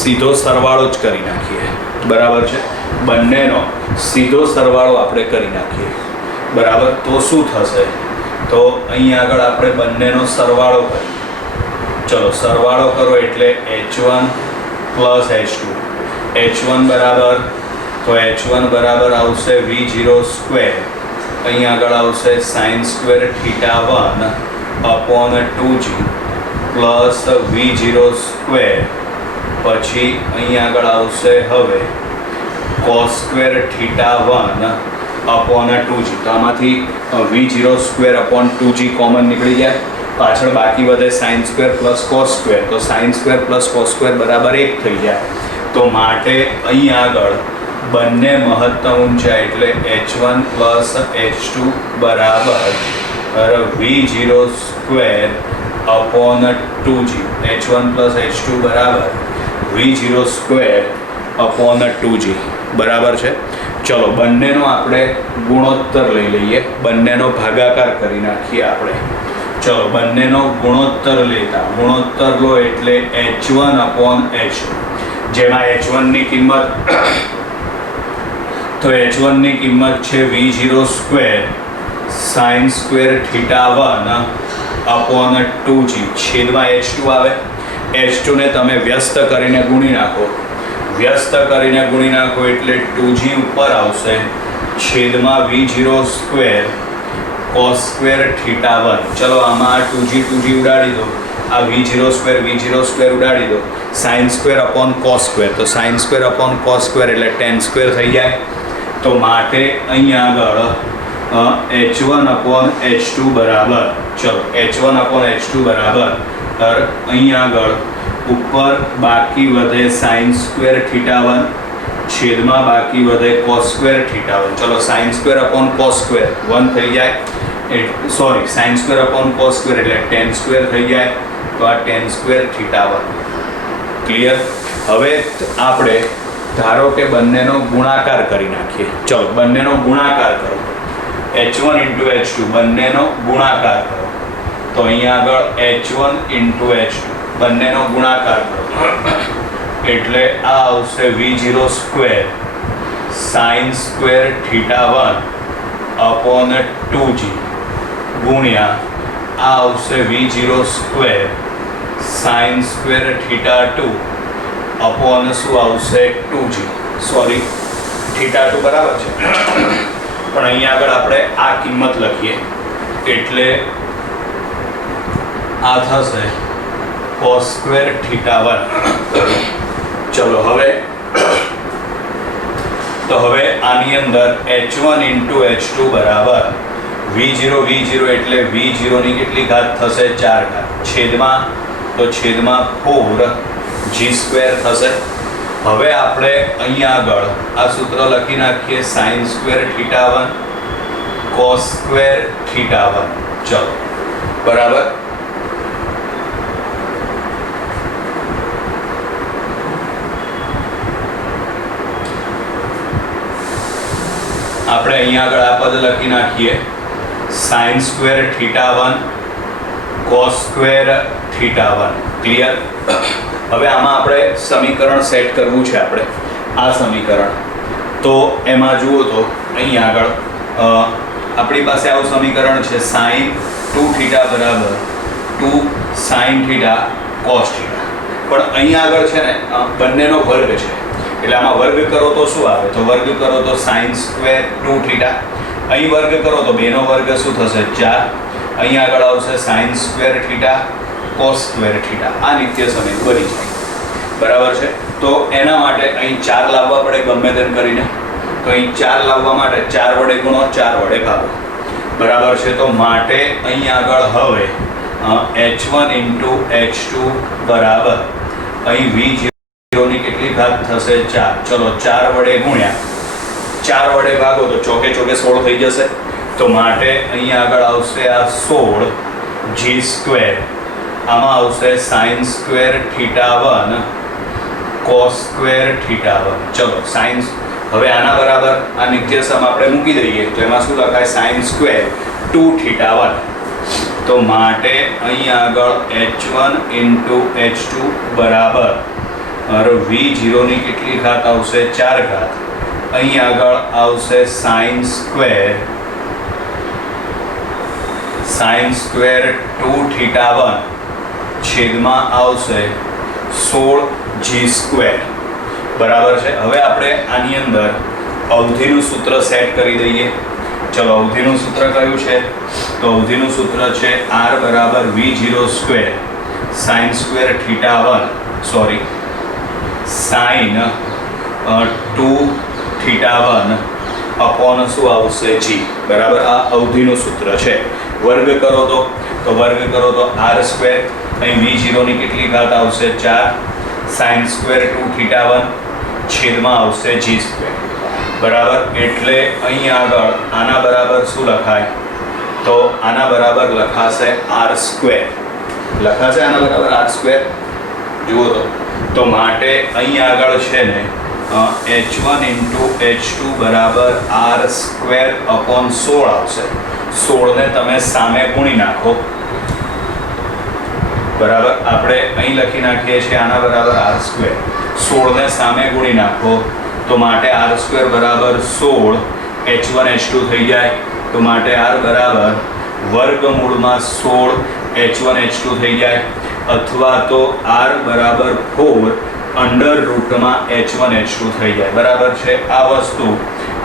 સીધો સરવાળો જ કરી નાખીએ. બરાબર છે. બંનેનો સીધો સરવાળો આપણે કરી નાખીએ. બરાબર. તો શું થશે? તો અહીં આગળ આપણે બંનેનો સરવાળો કરીએ. ચલો સરવાળો કરો એટલે h1 પ્લસ h2. h1 બરાબર તો h1 બરાબર આવશે v0 સ્ક્વેર અહીં આગળ આવશે sine square θ1 upon 2g plus v0 square પછી અહીં આગળ આવશે હવે cos સ્ક્વેર θ1 અપોન 2g. તો આમાંથી v0 square upon 2g common નીકળી જાય. પાછળ બાકી વધે sine square plus cos square. તો sine square plus cos square બરાબર 1 થઈ જાય. તો માટે અહીં આગળ બંને મહત્તમ ઊંચાઈ એટલે h1 પ્લસ h2 બરાબર v0 square upon 2g. h1 plus h2 બરાબર v0 સ્ક્વેર અપોન 2g. બરાબર છે. ચલો બંનેનો આપણે ગુણોત્તર લઈ લઈએ. બંનેનો ભાગાકાર કરી નાખીએ આપણે. ચલો બંનેનો ગુણોત્તર લેતા ગુણોત્તર લો એટલે h1 અપોન h2 જેમાં h1ની કિંમત તો h1ની કિંમત છે v0 square sign square θ1 upon 2g છેદમાં h2 આવે. h2 ને તમે વ્યસ્ત કરીને ગુણી નાખો. વ્યસ્ત કરીને ગુણી નાખો એટલે 2g ઉપર આવશે છેદમાં v0 સ્ક્વેર cos સ્ક્વેર θ1. ચલો આમાં 2g ઉડાડી દો. આ v0 સ્ક્વેર ઉડાડી દો. Sine square upon cos square. તો sine square upon cos square એટલે tan સ્ક્વેર થઈ જાય. તો માટે અહીં આગળ h1 અપોન h2 બરાબર ચલો h1 અપોન h2 બરાબર અહીં આગળ ઉપર બાકી વધે સાઇન સ્ક્વેર θ1 છેદમાં બાકી વધે cos સ્ક્વેર θ1. ચલો sine square upon cos square 1 થઈ જાય. Sorry sine square upon cos square એટલે tan સ્ક્વેર થઈ જાય. તો આ tan સ્ક્વેર θ1. ક્લિયર. હવે આપણે ધારો કે બંનેનો ગુણાકાર કરી નાખીએ. ચલો બંનેનો ગુણાકાર કરો. h1 ઇન્ટુ h2 બંનેનો ગુણાકાર કરો. તો અહીંયા આગળ h1 ઇન્ટુ h2 બંનેનો ગુણાકાર કરો એટલે આ આવશે v0 square sign square θ1 upon 2g ગુણ્યા આ આવશે v0 square sine square θ2 upon શું આવશે 2g. સોરી θ2 બરાબર છે પણ અહીંયા આગળ આપણે આ કિંમત લખીએ એટલે આ થશે cos સ્ક્વેર θ1. ચલો હવે આની અંદર h1 ઇન્ટુ h2 બરાબર v0 એટલે v0 ની કેટલી ઘાત થશે 4 ઘાત છેદમાં 4g સ્ક્વેર થશે. હવે આપણે અહીંયા આગળ આ સૂત્ર લખી નાખીએ સાઇન સ્ક્વેર θ1 cos સ્ક્વેર θ1. ચલો બરાબર. આપણે અહીંયા આગળ આ પદ લખી નાખીએ sine square θ1 cos square θ1. Clear. હવે આમાં આપણે સમીકરણ સેટ કરવું છે. આપણે આ સમીકરણ તો એમાં જુઓ તો અહીંયા આગળ આપણી પાસે આવું સમીકરણ છે સાઇન 2θ બરાબર 2 સાઇન θ cos θ. પણ અહીંયા આગળ છે ને બંનેનો વર્ગ છે એટલે આમાં વર્ગ કરો તો શું આવે? તો વર્ગ કરો તો સાઇન સ્ક્વેર 2θ. અહીં વર્ગ કરો તો 2 નો વર્ગ શું થશે 4. અહીં આગળ આવશે સાઇન સ્ક્વેર θ cos સ્ક્વેર θ. આ નિત્ય સમીકરણ બની જાય. બરાબર છે. તો એના માટે અહીં 4 લાવવા પડે ગમે તેમ કરીને. તો અહીં 4 લાવવા માટે 4 વડે ગુણો, 4 વડે ભાગો, બરાબર છે. તો માટે અહીં આગળ હવે h1 ઇન્ટુ h2 બરાબર અહીં v0ની કેટલી ઘાત થશે? 4. ચલો 4 વડે ગુણ્યા 4 વડે ભાગો તો ચોકે ચોકે 16 થઈ જશે. તો માટે અહીં આગળ આવશે આ 16 g સ્ક્વેર, આમાં આવશે sin સ્ક્વેર θ1 cos સ્ક્વેર θ1. ચલો sin, હવે આના બરાબર આ નિત્યસમ આપણે મૂકી દઈએ તો એમાં શું લખાય? sin square 2θ1. તો માટે અહીં આગળ h1 ઇન્ટુ h2 બરાબર v0ની કેટલી ઘાત આવશે? 4 ઘાત. અહીં આગળ આવશે sin સ્ક્વેર 2θ1 છેદમાં આવશે 16 g સ્ક્વેર, બરાબર છે. હવે આપણે આની અંદર અવધિનું સૂત્ર સેટ કરી દઈએ. ચલો અવધિનું સૂત્ર કયું છે? તો અવધિનું સૂત્ર છે r બરાબર v0 square sin square θ1 sorry sin 2θ1 upon શું આવશે? g, બરાબર. આ અવધિનું સૂત્ર છે. વર્ગ કરો તો વર્ગ કરો તો r સ્ક્વેર, અહીં v0ની કેટલી ઘાત આવશે? 4 sin સ્ક્વેર 2θ1 છેદમાં આવશે g સ્ક્વેર, બરાબર. એટલે અહીં આગળ આના બરાબર શું લખાય? તો આના બરાબર લખાશે r સ્ક્વેર, લખાશે આના બરાબર r સ્ક્વેર. જુઓ તો માટે અહીં આગળ છે ને h1 ઇન્ટુ h2 બરાબર r સ્ક્વેર અપોન 16 આવશે. 16 ને તમે સામે ગુણી નાખો, બરાબર. આપણે અહીં લખી નાખીએ છીએ આના બરાબર r સ્ક્વેર. 16 ને સામે ગુણી નાખો તો માટે r સ્ક્વેર બરાબર 16 h1 h2 થઈ જાય. તો માટે r બરાબર વર્ગમૂળમાં 16 h1 h2 થઈ જાય, અથવા તો r બરાબર 4 અંડર રૂટમાં h1 h2 થઈ જાય, બરાબર છે. આ વસ્તુ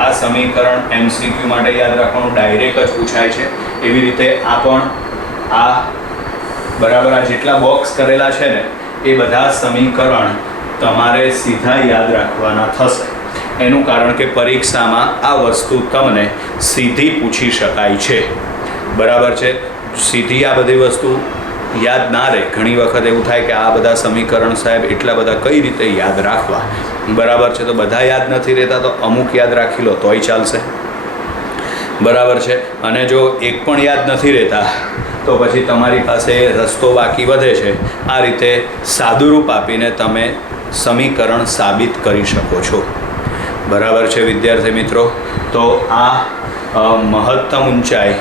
આ સમીકરણ MCQ માટે યાદ રાખવાનું, ડાયરેક્ટ જ પૂછાય છે. એવી રીતે આ પણ આ બરાબર આ જેટલા બોક્સ કરેલા છે ને એ બધા સમીકરણ તમારે સીધા યાદ રાખવાના થશે. એનું કારણ કે પરીક્ષામાં આ વસ્તુ તમને સીધી પૂછી શકાય છે, બરાબર છે. સીધી આ બધી વસ્તુ યાદ ના રહે. ઘણી વખત એવું થાય કે આ બધા સમીકરણ સાહેબ એટલા બધા કઈ રીતે યાદ રાખવા, બરાબર છે. તો બધા યાદ નથી રહેતા તો અમુક યાદ રાખી લો તોય ચાલશે, બરાબર છે. અને જો એક પણ યાદ નથી રહેતા તો પછી તમારી પાસે રસ્તો બાકી વધે છે. આ રીતે સાદુરૂપ આપીને તમે સમીકરણ સાબિત કરી શકો છો, બરાબર છે વિદ્યાર્થી મિત્રો. તો આ મહત્તમ ઊંચાઈ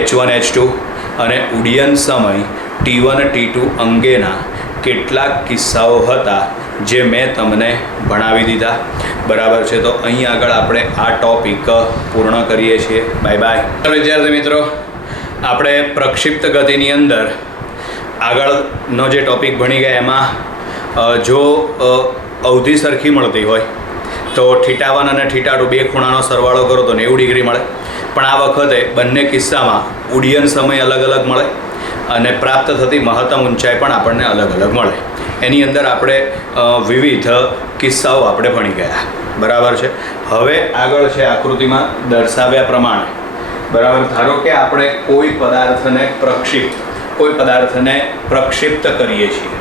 h1 h2 અને ઉડ્ડયન સમય t1 t2 અંગેના કેટલાક કિસ્સાઓ હતા જે મેં તમને ભણાવી દીધા, બરાબર છે. તો અહીં આગળ આપણે આ ટોપિક પૂર્ણ કરીએ છીએ. Bye bye. વિદ્યાર્થી મિત્રો, આપણે પ્રક્ષિપ્ત ગતિની અંદર આગળનો જે ટોપિક ભણી ગયા એમાં જો અવધિ સરખી મળતી હોય તો θ1 અને θ2 બે ખૂણાનો સરવાળો કરો તો 90 ડિગ્રી મળે. પણ આ વખતે બંને કિસ્સામાં ઉડ્ડયન સમય અલગ અલગ મળે અને પ્રાપ્ત થતી મહત્તમ ઊંચાઈ પણ આપણને અલગ અલગ મળે. એની અંદર આપણે વિવિધ કિસ્સાઓ આપણે ભણી ગયા, બરાબર છે. હવે આગળ છે આકૃતિમાં દર્શાવ્યા પ્રમાણે, બરાબર. ધારો કે આપણે કોઈ પદાર્થને પ્રક્ષિપ્ત કરીએ છીએ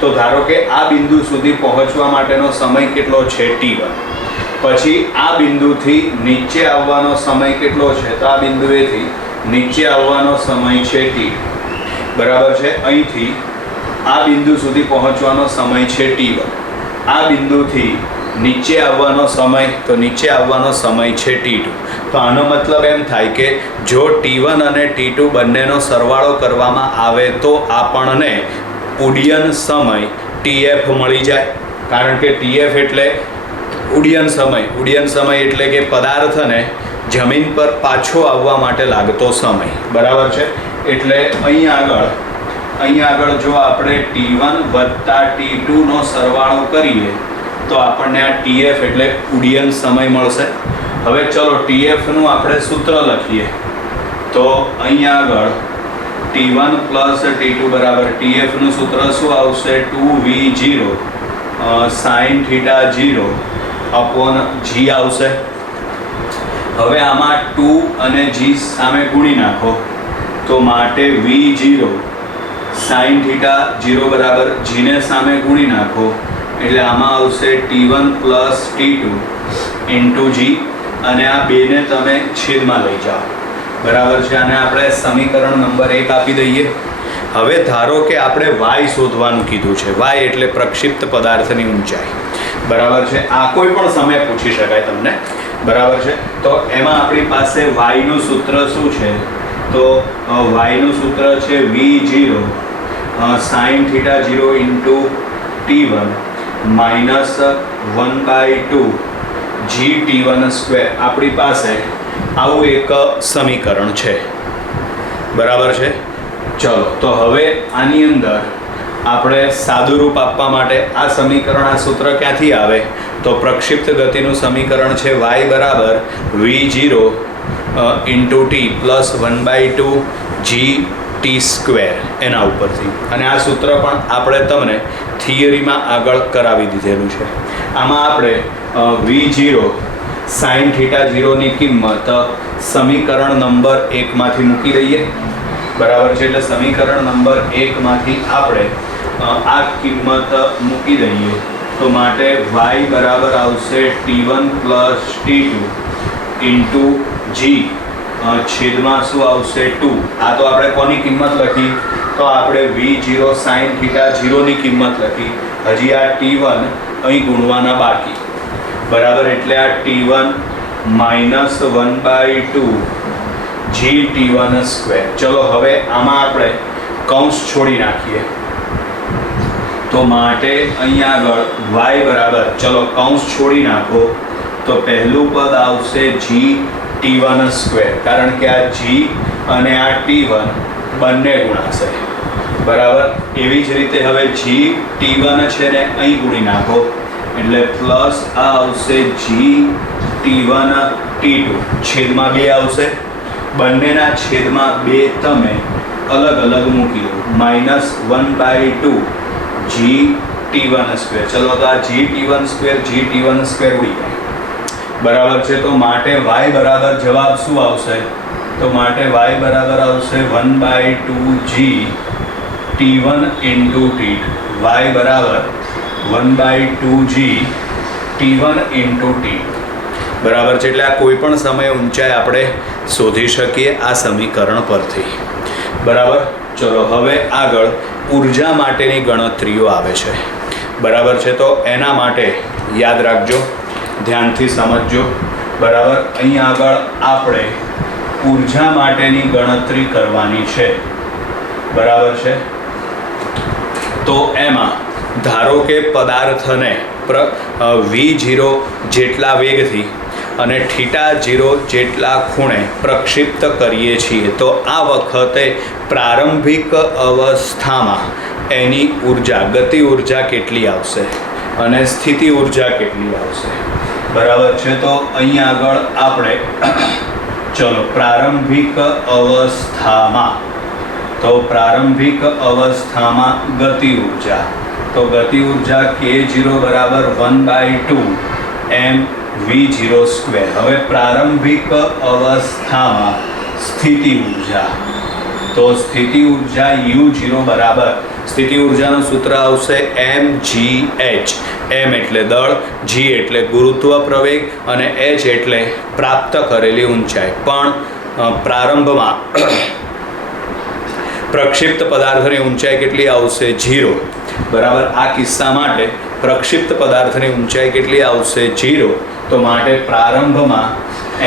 તો ધારો કે આ બિંદુ સુધી પહોંચવા માટેનો સમય કેટલો છે? t1. પછી આ બિંદુથી નીચે આવવાનો સમય કેટલો છે? તો આ બિંદુએથી નીચે આવવાનો સમય છે t, બરાબર છે. અહીંથી આ બિંદુ સુધી પહોંચવાનો સમય છે t1. આ બિંદુથી નીચે આવવાનો સમય, તો નીચે આવવાનો સમય છે t2. તો આનો મતલબ એમ થાય કે જો t1 અને t2 બંનેનો સરવાળો કરવામાં આવે તો આપણને ઉડ્ડયન સમય tf મળી જાય. કારણ કે tf એટલે ઉડ્ડયન સમય એટલે કે પદાર્થને જમીન પર પાછો આવવા માટે લાગતો સમય, બરાબર છે. એટલે અહીં આગળ જો આપણે t1 વત્તા t2 નો સરવાળો કરીએ તો આપણને આ tf એટલે ઉડ્ડયન સમય મળશે. હવે ચલો tf નું આપણે સૂત્ર લખીએ તો અહીં આગળ t1 પ્લસ t2 બરાબર tf નું સૂત્ર શું આવશે? 2v0 sin θ0 અપોન g આવશે, હવે આમાં 2 અને g સામે ગુણી નાખો તો માટે v0 sin થીટા 0 બરાબર g ને સામે ગુણી નાખો એટલે આમાં આવશે t1 plus t2 into g અને આ બેને તમે છેદમાં લઈ જાઓ બરાબર છે. અને આપણે સમીકરણ નંબર 1 આપી દઈએ. હવે ધારો કે આપણે y શોધવાનું કીધું છે. y એટલે પ્રક્ષિપ્ત પદાર્થની ઊંચાઈ બરાબર છે. આ કોઈ પણ સમય પૂછી શકાય તમને બરાબર છે. તો એમાં આપણી પાસે y નું સૂત્ર શું છે? તો y નું સૂત્ર છે v0 sin theta 0 into t1 minus 1/2 g t1 square. આપણી પાસે આવું એક સમીકરણ છે બરાબર છે. ચલો તો હવે આની અંદર આપણે સાદુરૂપ આપવા માટે આ સમીકરણ આ સૂત્ર ક્યાંથી આવે? તો પ્રક્ષિપ્ત ગતિનું સમીકરણ છે y બરાબર v0 into T plus 1/2 g T square એના ઉપરથી. અને આ સૂત્ર પણ આપણે તમને થિયરીમાં આગળ કરાવી દીધેલું છે. આમાં આપણે v0 sin થીટા 0 ની કિંમત સમીકરણ નંબર 1 માંથી મૂકી દઈએ બરાબર છે. એટલે સમીકરણ નંબર 1 માંથી આપણે આ કિંમત મૂકી દઈએ તો માટે y બરાબર આવશે t1 plus t2 into g છેદમાં શું આવશે 2. આ તો આપણે કોની કિંમત લખી? તો આપણે v0 sin થીટા 0 ની કિંમત લખી. હજી આ t1 અહીં ગુણવાના બાકી બરાબર. એટલે આ t1 minus 1/2 g t1 square. ચલો હવે આમાં આપણે કૌંસ છોડી નાખીએ તો માટે અહીંયા આગળ y બરાબર ચલો કૌંસ છોડી નાખો તો પહેલું પદ આવશે g t1 સ્ક્વેર કારણ કે આ g અને આ t1 બંને ગુણાશે બરાબર. એવી જ રીતે હવે g t1 છે ને અહીં ગુણી નાખો એટલે પ્લસ આ આવશે g t1 t2 છેદમાં 2 આવશે. બંનેના છેદમાં 2 તમે અલગ અલગ મૂકી દો માઇનસ 1/2 g t1 સ્ક્વેર. ચલો તો આ g t1 square g t1 square ઉડી જાય બરાબર છે. તો માટે y બરાબર જવાબ શું આવશે? તો માટે y બરાબર આવશે 1/2 g t1 into t2. y બરાબર 1/2 g t1 ઇન્ટુ t2 બરાબર છે. એટલે આ કોઈ પણ સમયે ઊંચાઈ આપણે શોધી શકીએ આ સમીકરણ પરથી બરાબર. ચલો હવે આગળ ઉર્જા માટેની ગણતરીઓ આવે છે બરાબર છે. તો એના માટે યાદ રાખજો, ધ્યાનથી સમજજો બરાબર. અહીં આગળ આપણે ઉર્જા માટેની ગણતરી કરવાની છે બરાબર છે. તો એમાં ધારો કે પદાર્થને v0 જેટલા વેગથી અને થીટા 0 જેટલા ખૂણે પ્રક્ષિપ્ત કરીએ છીએ તો આ વખતે પ્રારંભિક અવસ્થામાં એની ઉર્જા ગતિ ઉર્જા કેટલી આવશે અને સ્થિતિ ઉર્જા કેટલી આવશે બરાબર છે. તો અહીં આગળ આપણે ચલો પ્રારંભિક અવસ્થામાં તો પ્રારંભિક અવસ્થામાં ગતિ ઉર્જા તો ગતિ ઉર્જા k0 બરાબર 1/2 m v0 સ્ક્વેર. હવે પ્રારંભિક અવસ્થામાં સ્થિતિ ઉર્જા તો સ્થિતિ ઉર્જા u0 બરાબર સ્થિતિ ઉર્જાનું સૂત્ર આવશે mgh. m એટલે દળ, g એટલે ગુરુત્વ પ્રવેગ અને h એટલે પ્રાપ્ત કરેલી ઊંચાઈ. પણ પ્રારંભમાં પ્રક્ષિપ્ત પદાર્થની ઊંચાઈ કેટલી આવશે? 0 બરાબર. આ કિસ્સા માટે પ્રક્ષિપ્ત પદાર્થની ઊંચાઈ કેટલી આવશે? 0. તો માટે પ્રારંભમાં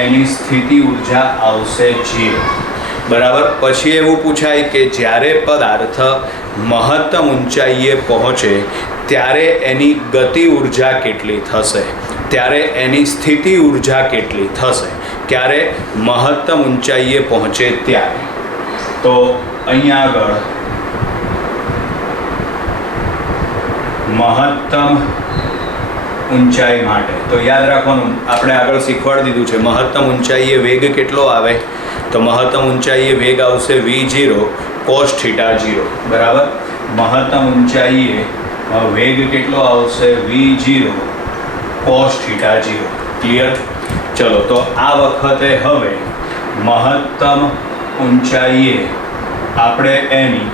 એની સ્થિતિ ઉર્જા આવશે 0 બરાબર. પછી એવું પૂછાય કે જ્યારે પદાર્થ મહત્તમ ઊંચાઈએ પહોંચે ત્યારે એની ગતિ ઉર્જા કેટલી થશે, ત્યારે એની સ્થિતિ ઉર્જા કેટલી થશે, ક્યારે મહત્તમ ઊંચાઈએ પહોંચે ત્યારે. તો અહીંયા આગળ મહત્તમ ઊંચાઈ માટે તો યાદ રાખવાનું આપણે આગળ શીખવાડી દીધું છે મહત્તમ ઊંચાઈએ વેગ કેટલો આવે? તો મહત્તમ ઊંચાઈએ વેગ આવશે v0 cos થીટા 0 બરાબર. મહત્તમ ઊંચાઈએ વેગ કેટલો આવશે? v0 cos theta 0. ક્લિયર? ચલો તો આ વખતે હવે મહત્તમ ઊંચાઈએ આપણે એની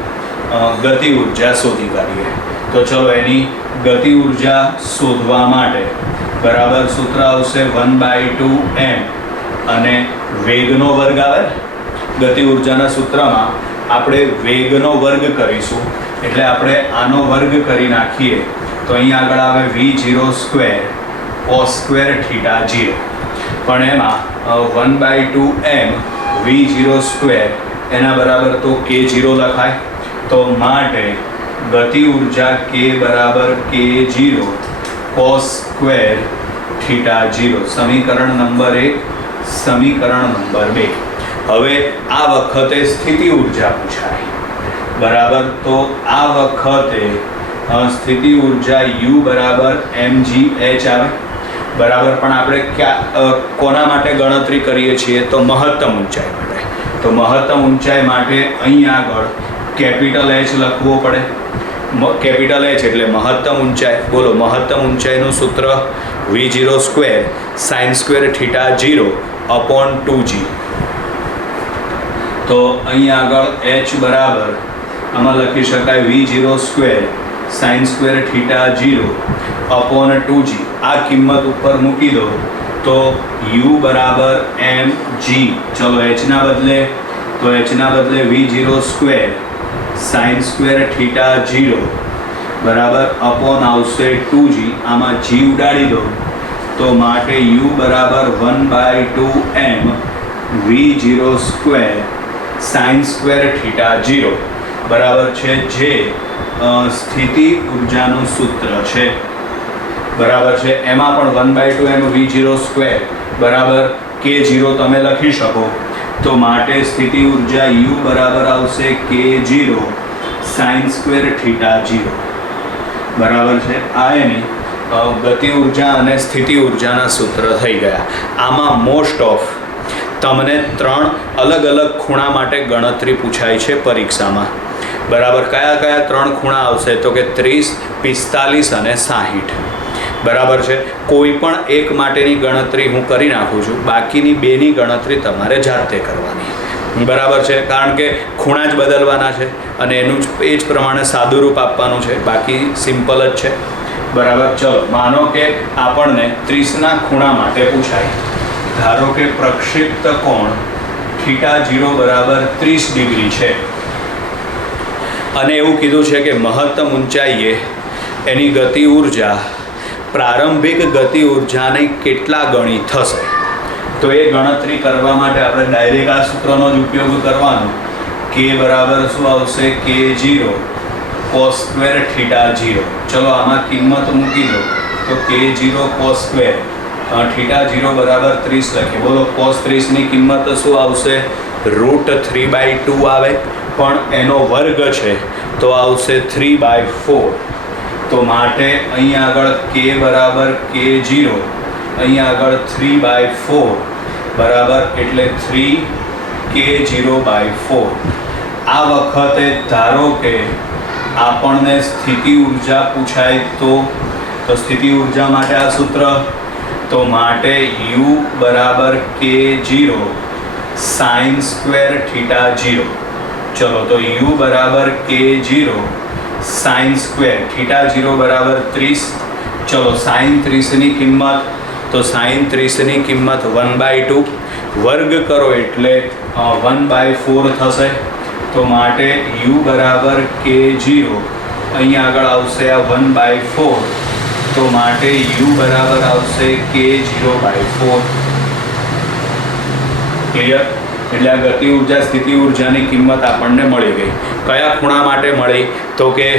ગતિ ઉર્જા શોધી કાઢીએ. તો ચલો એની ગતિ ઉર્જા શોધવા માટે બરાબર સૂત્ર આવશે 1/2m અને વેગનો વર્ગ આવે. ગતિ ઉર્જાના સૂત્રમાં આપણે વેગનો વર્ગ કરીશું એટલે આપણે આનો વર્ગ કરી નાખીએ તો અહીંયા આગળ આવે v0² cos² θ0. પણ એમાં 1/2m v0² એના બરાબર તો k0 લખાય. તો માટે ગતિ ઉર્જા k બરાબર k0 cos² θ0. સમીકરણ નંબર 1, સમીકરણ નંબર 2. હવે આ વખતે સ્થિતિ ઉર્જા પૂછાય બરાબર. તો આ વખતે સ્થિતિ ઉર્જા u બરાબર mgh આવે બરાબર. પણ આપણે કોના માટે ગણતરી કરીએ છીએ તો મહત્તમ ઊંચાઈ માટે. તો મહત્તમ ઊંચાઈ માટે અહીં આગળ કેપિટલ H લખવો પડે. કેપિટલ H એટલે મહત્તમ ઊંચાઈ. બોલો મહત્તમ ઊંચાઈનું સૂત્ર v0² sin² θ0 upon 2g. તો અહીં આગળ h બરાબર આમાં લખી શકાય v0² sin² θ0 upon 2g. આ કિંમત ઉપર મૂકી દો તો u બરાબર mg. ચલો h ના બદલે તો h ના બદલે v0² sin² θ0 બરાબર અપોન આવશે 2g. આમાં g ઉડાડી દો તો માટે u બરાબર 1/2m v0² sin² θ0 બરાબર છે જે સ્થિતિ ઉર્જાનું સૂત્ર છે બરાબર છે. એમાં પણ 1/2m v0² બરાબર k0 તમે લખી શકો. તો માટે સ્થિતિ ઉર્જા u બરાબર આવશે k0 sin² θ0 બરાબર છે. આ એની ગતિ ઉર્જા અને સ્થિતિ ઉર્જાના સૂત્ર થઈ ગયા. આમાં મોસ્ટ ઓફ તમને 3 અલગ અલગ ખૂણા માટે ગણતરી પૂછાય છે પરીક્ષામાં બરાબર. કયા કયા 3 ખૂણા આવશે તો કે 30, 45 અને 60 બરાબર છે. કોઈ પણ એક માટેની ગણતરી હું કરી નાખું છું, બાકીની બેની ગણતરી તમારે જાતે કરવાની બરાબર છે. કારણ કે ખૂણા જ બદલવાના છે અને એનું જ એ જ પ્રમાણે સાદું રૂપ આપવાનું છે. બાકી સિમ્પલ જ છે બરાબર. ચલો માનો કે આપણને 30ના ખૂણા માટે પૂછાય. ધારો કે પ્રક્ષિપ્ત કોણ θ0 બરાબર 30 ડિગ્રી છે અને એવું કીધું છે કે મહત્તમ ઊંચાઈએ એની ગતિ ઉર્જા પ્રારંભિક ગતિ ઉર્જાની કેટલા ગણી થશે. તો એ ગણતરી કરવા માટે આપણે ડાયરેક્ટ આ સૂત્રનો જ ઉપયોગ કરવાનો. k બરાબર શું આવશે k0 cos² θ0. ચલો આમાં કિંમત મૂકી દો તો k0 cos² θ0 બરાબર 30 લખીએ. બોલો cos 30 ની કિંમત શું આવશે √3/2 આવે પણ એનો વર્ગ છે તો આવશે 3/4. તો માટે અહીં આગળ k બરાબર k0 અહીં આગળ 3/4 બરાબર એટલે 3k0/4. આ વખતે ધારો કે આપણને સ્થિતિ ઉર્જા પૂછાય તો સ્થિતિ ઉર્જા માટે આ સૂત્ર તો માટે u બરાબર k0 sin² θ0. ચલો તો u બરાબર k0 sin² θ0 બરાબર 30. ચલો sin 30 ની કિંમત તો sin 30 ની કિંમત 1/2 વર્ગ કરો એટલે 1/4 થશે. તો માટે u બરાબર k0 અહીંયા આગળ આવશે આ 1/4. તો માટે u બરાબર આવશે k0/4. ક્લિયર? એટલે આ ગતિ ઉર્જા સ્થિતિ ઉર્જાની કિંમત આપણને મળી ગઈ. કયા ખૂણા માટે મળી તો કે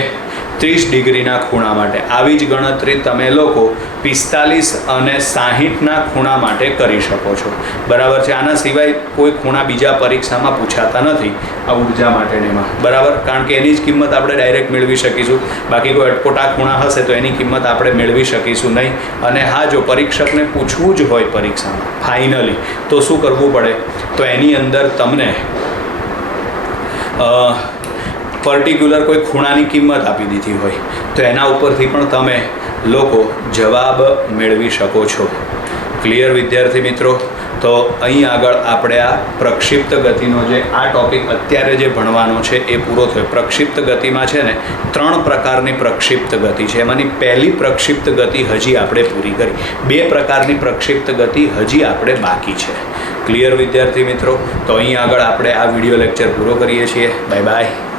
30 ડિગ્રીના ખૂણા માટે. આવી જ ગણતરી તમે લોકો 45 અને 60ના ખૂણા માટે કરી શકો છો બરાબર છે. આના સિવાય કોઈ ખૂણા બીજા પરીક્ષામાં પૂછાતા નથી આ ઉર્જા માટેનીમાં બરાબર. કારણ કે એની જ કિંમત આપણે ડાયરેક્ટ મેળવી શકીશું. બાકી કોઈ અટપટા ખૂણા હશે તો એની કિંમત આપણે મેળવી શકીશું નહીં. અને હા, જો પરીક્ષકને પૂછવું જ હોય પરીક્ષામાં ફાઇનલી તો શું કરવું પડે તો એની અંદર તમને પર્ટિક્યુલર કોઈ ખૂણાની કિંમત આપી દીધી હોય તો એના ઉપરથી પણ તમે લોકો જવાબ મેળવી શકો છો. ક્લિયર વિદ્યાર્થી મિત્રો? તો અહીં આગળ આપણે આ પ્રક્ષિપ્ત ગતિનો જે આ ટોપિક અત્યારે જે ભણવાનો છે એ પૂરો થયો. પ્રક્ષિપ્ત ગતિમાં છે ને 3 પ્રકારની પ્રક્ષિપ્ત ગતિ છે. એમાંની પહેલી પ્રક્ષિપ્ત ગતિ હજી આપણે પૂરી કરી. 2 પ્રકારની પ્રક્ષિપ્ત ગતિ હજી આપણે બાકી છે. ક્લિયર વિદ્યાર્થી મિત્રો? તો અહીં આગળ આપણે આ વિડીયો લેક્ચર પૂરો કરીએ છીએ. Bye bye.